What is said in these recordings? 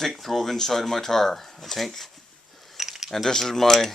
stick drove inside of my tire, I think. And this is my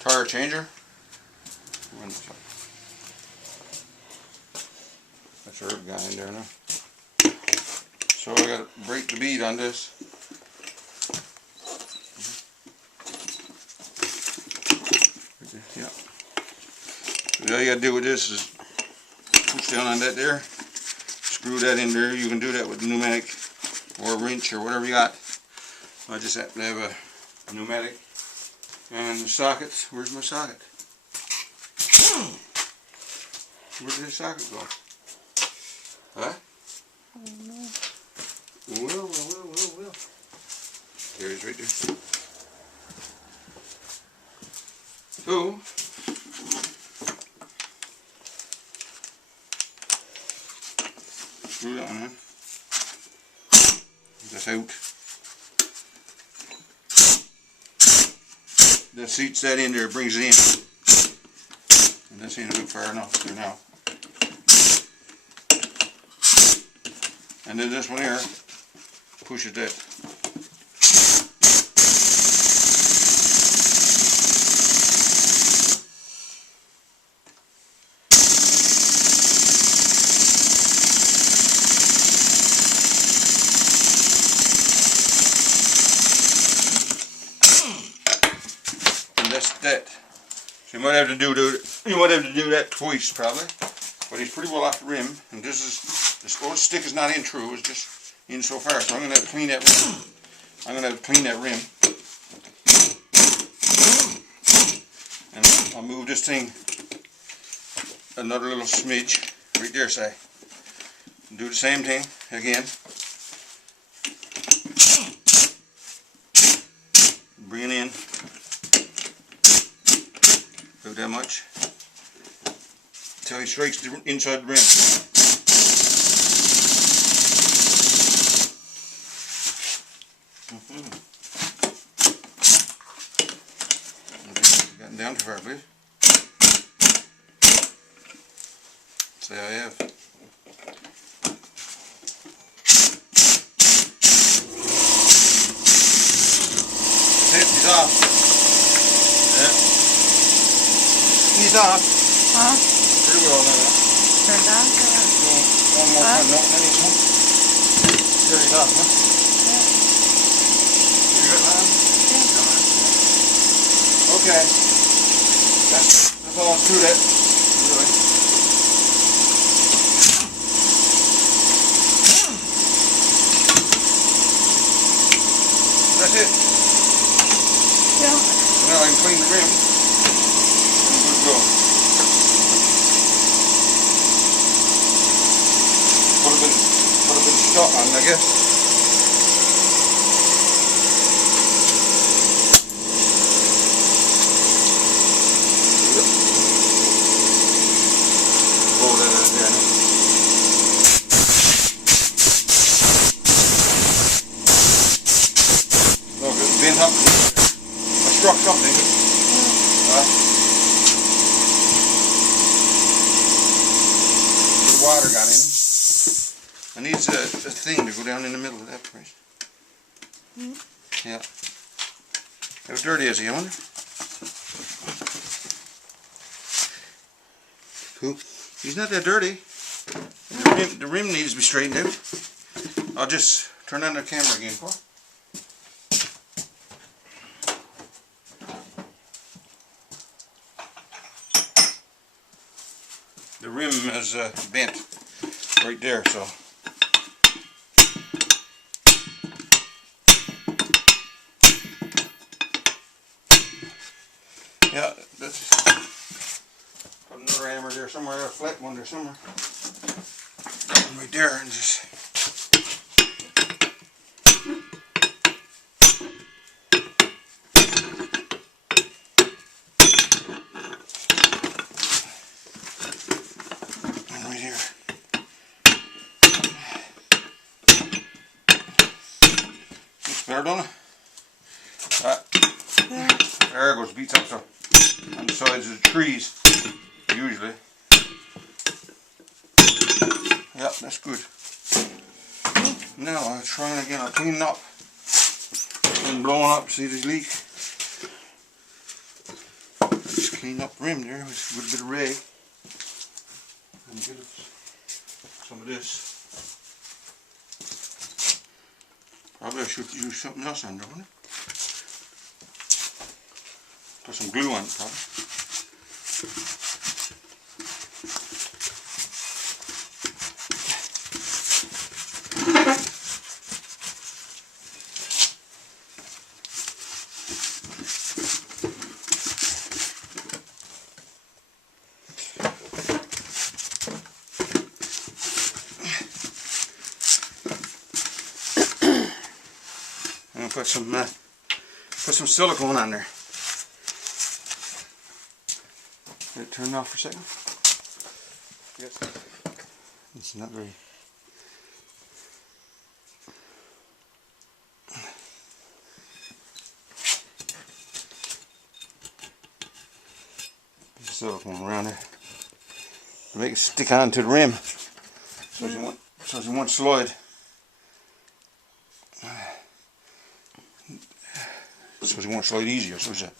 tire changer. That's a rib guy in there now. So I got to break the bead on this. Yeah. So all you got to do with this is push down on that there, screw that in there. You can do that with a pneumatic or a wrench or whatever you got. I just happen to have a pneumatic. And the sockets, where's my socket? Where did the socket go? Huh? I don't know. Well. There it is right there. So, screw that one in. That's out. That seats that in there, brings it in. And that's in a bit far enough there now. And then this one here pushes that. And that's that. So you might have to do that twice probably. But he's pretty well off the rim, and this old stick is not in true, it's just in so far, so I'm going to have to clean that rim. And I'll move this thing another little smidge, right there say. Do the same thing again. Bring it in. About that much. Until he strikes the inside the rim. Gotten down too far, please. Say I have. That's it, he's off. Yeah. He's off. Huh? Pretty well now. Turned on? One more time, no, that needs one. There he's off, huh? Yeah. You got that? Yeah. Okay. That's all to that, really. That's it. Yeah. Now I can clean the rim. And good to go. Put a bit of stock on, I guess. Oh, there. Look, it's bent up. I struck something. The water got in. I need a thing to go down in the middle of that place. Yeah. How dirty is he, I wonder? Cool. He's not that dirty. The rim needs to be straightened out. I'll just turn on the camera again, Paul. The rim is bent right there, so. Yeah, that's put another hammer there somewhere, a flat one there somewhere. One right there, and just. And right here. Looks better, don't it? Argo's beats up so on the sides of the trees, usually. Yeah, that's good. Now I'm trying again. I'm cleaning up and blowing up. See the leak? I just cleaned up the rim there with a bit of rag and get some of this. Probably I should use something else under, wouldn't it? Put some glue on it, probably. I'm gonna put some silicone on there. Get it turned off for a second. Yes. It's not very. Silicone around there to make it stick onto the rim, so you won't slide. So you won't slide easier. So you.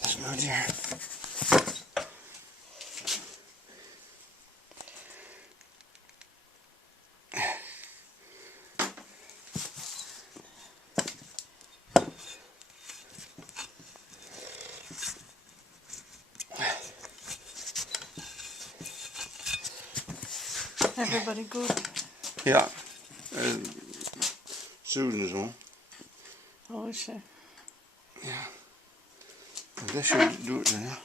That's good here. Everybody good? Yeah. Susan is on. Oh, is she? Yeah. Well, this should do it now.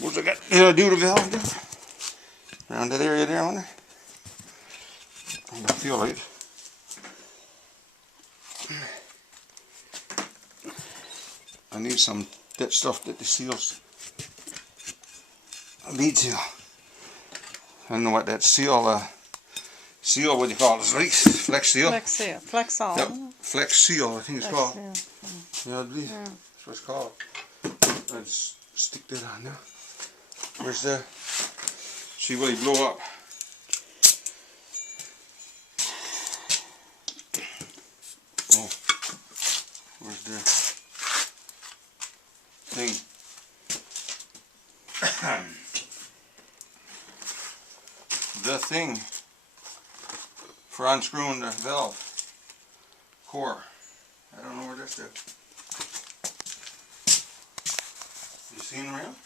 What's I got? Did I do the valve there? Around that area there on there? I don't feel like it. I need some that stuff that the seals lead to. I don't know what that seal, what do you call it? Flex seal? Flex seal. Flex all. Yep. Flex seal, I think it's called. Seal. Yeah, I believe that's what it's called. Let's stick that on there. Where's the... See, will he blow up? Oh. Where's the thing? The thing for unscrewing the valve core. I don't know where this is. You seen it around?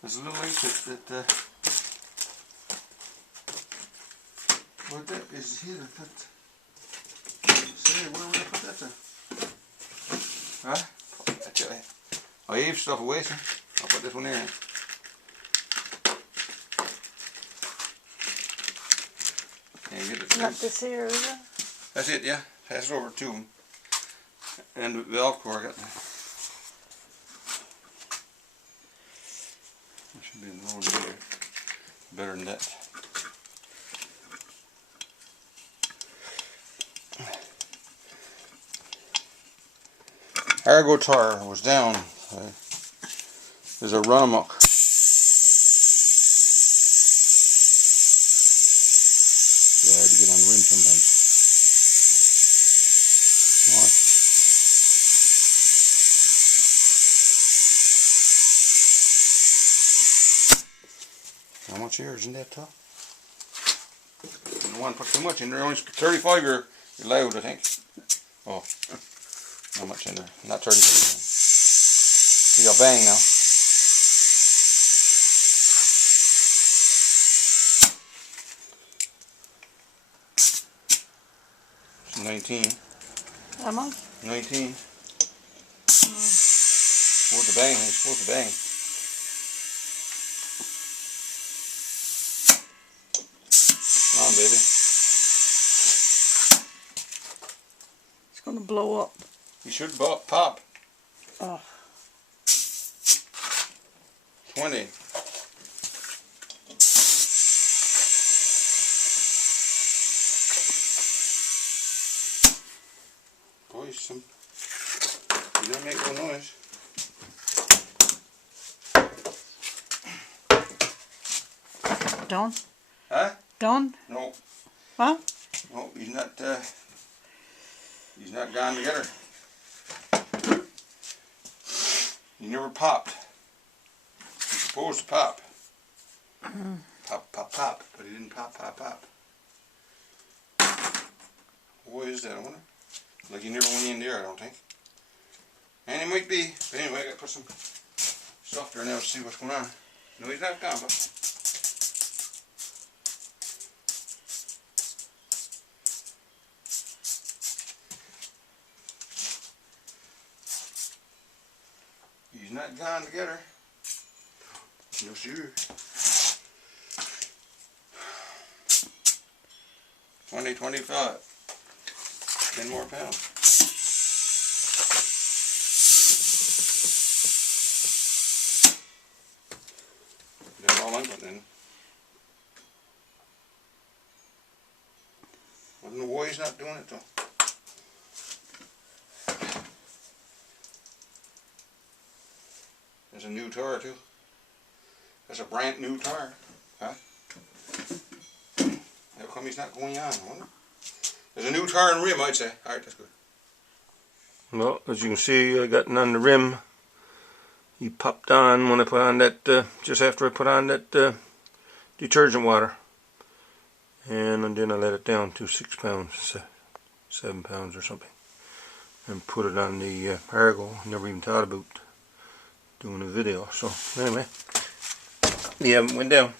There's a little light that what that is here. Say, where would I put that there? Huh? Actually, I gave stuff away, so I'll put this one there. And get it. Not this here, is it? That's it, yeah. Pass it over to them. And the valve core I got. There should be a little bit better than that. Argo tar was down. There's a run amok. Yeah, hard to get on the rim sometimes. Why? How much here? Isn't that tough? You don't want to put too much in there. Only 35 you're allowed, I think. Oh, not much in there. Not 35. You got bang now. It's 19. How much? 19. Supposed to bang. It's supposed to bang. Come on, baby. It's gonna blow up. You should pop. Oh. 20. You 20 make no noise. Done? Huh? Done? No. Huh? No, he's not gone together. He never popped. He's supposed to pop. Pop, pop, pop. But he didn't pop, pop, pop. What is that, I wonder? Like he never went in there, I don't think. And he might be. But anyway, I gotta put some stuff there now to see what's going on. No, he's not gone, but. He's not gone together. No sir. 2025. 10 more pounds. That's all I'm putting in. I don't know why he's not doing it though. There's a new tire too. That's a brand new tire. Huh? How come he's not going on? I wonder. There's a new tire and rim, I'd say. Alright, that's good. Well, as you can see, I got it on the rim. He popped on when I put on that, just after I put on that detergent water. And then I let it down to 6 pounds, 7 pounds or something. And put it on the Argo. Never even thought about doing a video. So, anyway, yeah, it went down.